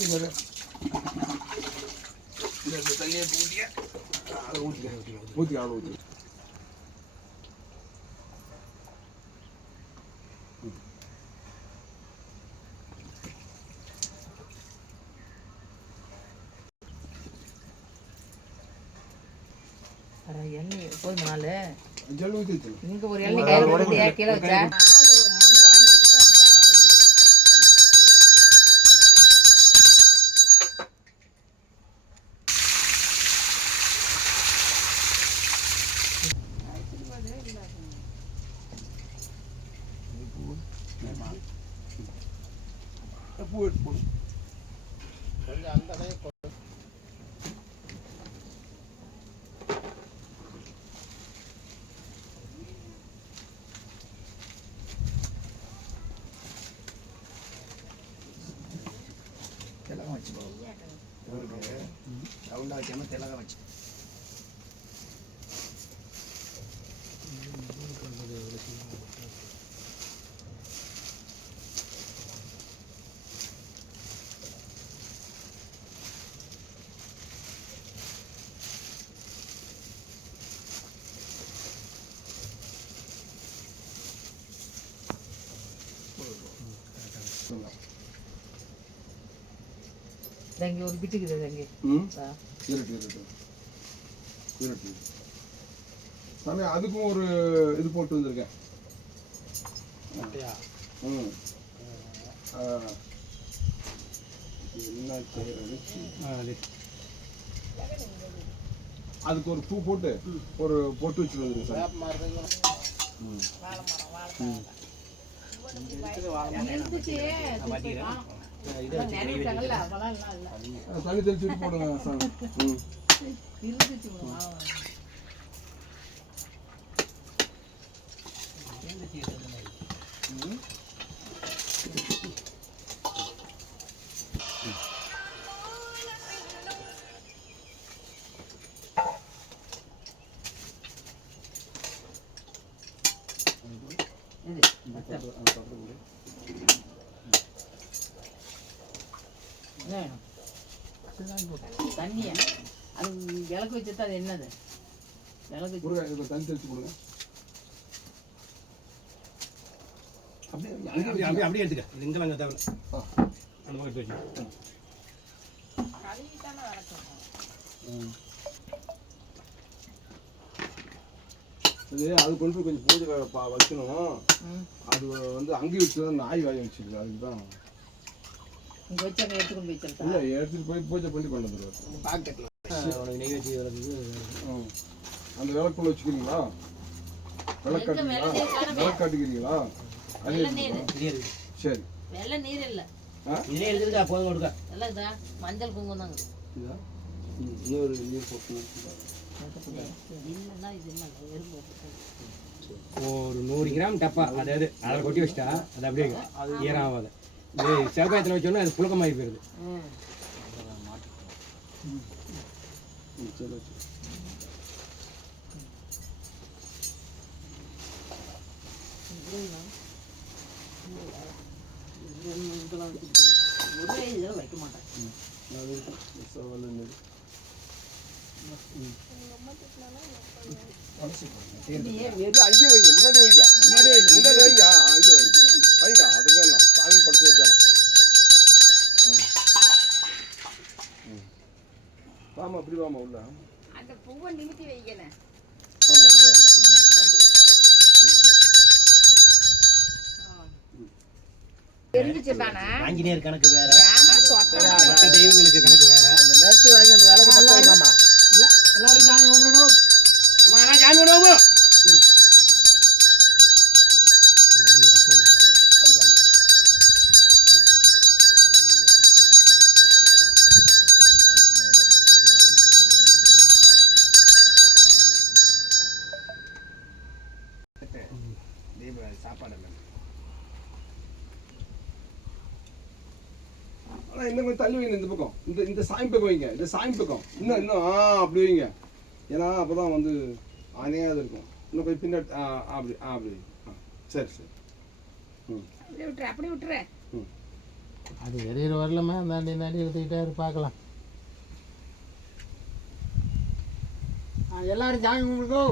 இங்க இரு. இந்த இந்த தண்ணியை இப்ப ஊத்திக்க. ஆ, அதை ஊத்திக்க ஊத்திக்க அவ்வளோ ஊற்றி அட, எண்ணெய் போதும் நாலு ஜல்லு ஊற்றி வச்சு இங்க ஒரு எண்ணெய் கையில கொடுத்தியா கீழே வச்சா ஆடு மண்டை வாங்கி வச்சுட்டா அது பரவாயில்ல பூ எடுத்து போடு திலகம் வச்சுக்கோ இவருக்கு ரவுண்டாக வைக்காம திலகம் வச்சு இதோ இங்க ஒரு பிட்டுக்குது இங்க ம். இருட்டு இருட்டு. இருட்டு சாமி அதுக்கும் ஒரு இது போட்டு வந்திருக்கேன். ம். ஆ. இது என்ன செய்யறது? அதுக்கு ஒரு பூ போட்டு ஒரு பொட்டு வச்சுட்டு வந்துருக்கு சார் ம். தண்ணி தெளிச்சுட்டு போடுங்க சாமி இருந்துச்சு தண்ணியா? அது விளக்கு வச்சுட்டா அது என்னது? விளக்கு தண்ணி தெளிச்சு கொடுங்க. அப்படியே அப்படியே அப்படியே அப்படியே எடுத்துக்க. இங்கே நாங்கள் தேவை. அந்த மாதிரி எடுத்து வச்சு கழுவிட்டாலும் விளக்கு ம். இது அது கொண்டு போய் கொஞ்சம் பூஜை வைக்கணும். அது வந்து அங்கேயும் வச்சு நாய் வாங்கி வச்சிருக்கு. அதுக்கு தான் இங்கே வச்சு அங்கே எடுத்து கொண்டு போய் வச்சிருக்கா? இல்லை எடுத்துட்டு போய் பூஜை பண்ணி கொண்டு வந்துடுவார் உனக்கு நெய் வச்சு வளர்க்குது. ம். அந்த விளக்குள்ள வச்சுக்கிறீங்களா? விளக்கு காட்டுறீங்களா? விளக்கு காட்டுக்கிறீங்களா அது இதே இருக்கு சரி. வெள்ளை நீர் இல்லை. இதே எடுத்துருக்கா போதும் கொடுக்க. எல்லாம் இதா மஞ்சள் குங்குமம் தாங்க இதா? ம், இன்னொரு நீர் போட்டு ஒரு நூறு கிராம் டப்பா அதாவது அதில் கொட்டி வச்சிட்டா அது அப்படியே அது ஈரம் ஆகாது இது செவ்வாயத்தில் வச்சோன்னா அது புழக்கமாகி போயிடுது வைக்க மாட்டேன் இது அங்கே வைங்க முன்னாடி வைங்க முன்னாடி வைங்க முன்னாடி வைங்க அங்கே வைங்க வைங்க அதுக்கு என்ன சாமி படைச்சது தானே. வாமா அப்படி வாமா உள்ள அந்த பூவை நிமித்தி வைக்கணும் ஆமா உள்ள வாமா ஆஞ்சநேயர் கணக்கு வேற தெய்வங்களுக்கு கணக்கு வேற அந்த நேற்று வாங்கி அந்த பற்ற வைக்காமா எல்லாரும் சாமி கும்பிடணும் சாமி கும்பிடுவோம் வைக்கணும். அது வாங்க. தீப சாப்பாடு இல்லை. ஆனா இன்னும் கொஞ்சம் தள்ளி வைங்க இந்த பக்கம். இந்த இந்த சாமி பக்கம் வைங்க. இந்த சாமி பக்கம். இன்னும் இன்னும் ஆ அப்படி வைங்க. ஏன்னா அப்பதான் வந்து அணையாது இருக்கும். இன்னும் கொஞ்சம் பின்னாடி ஆ அப்படி ஆ அப்படி. ஆ சரி சரி. ம். அப்படி விட்டுரு அப்படி விட்டுரு. ம். அது எரியிற வரலமே தாண்டி தாண்டி எடுத்துக்கிட்டே பார்க்கலாம். எல்லாரும் சாமி கும்பிடுக்கோ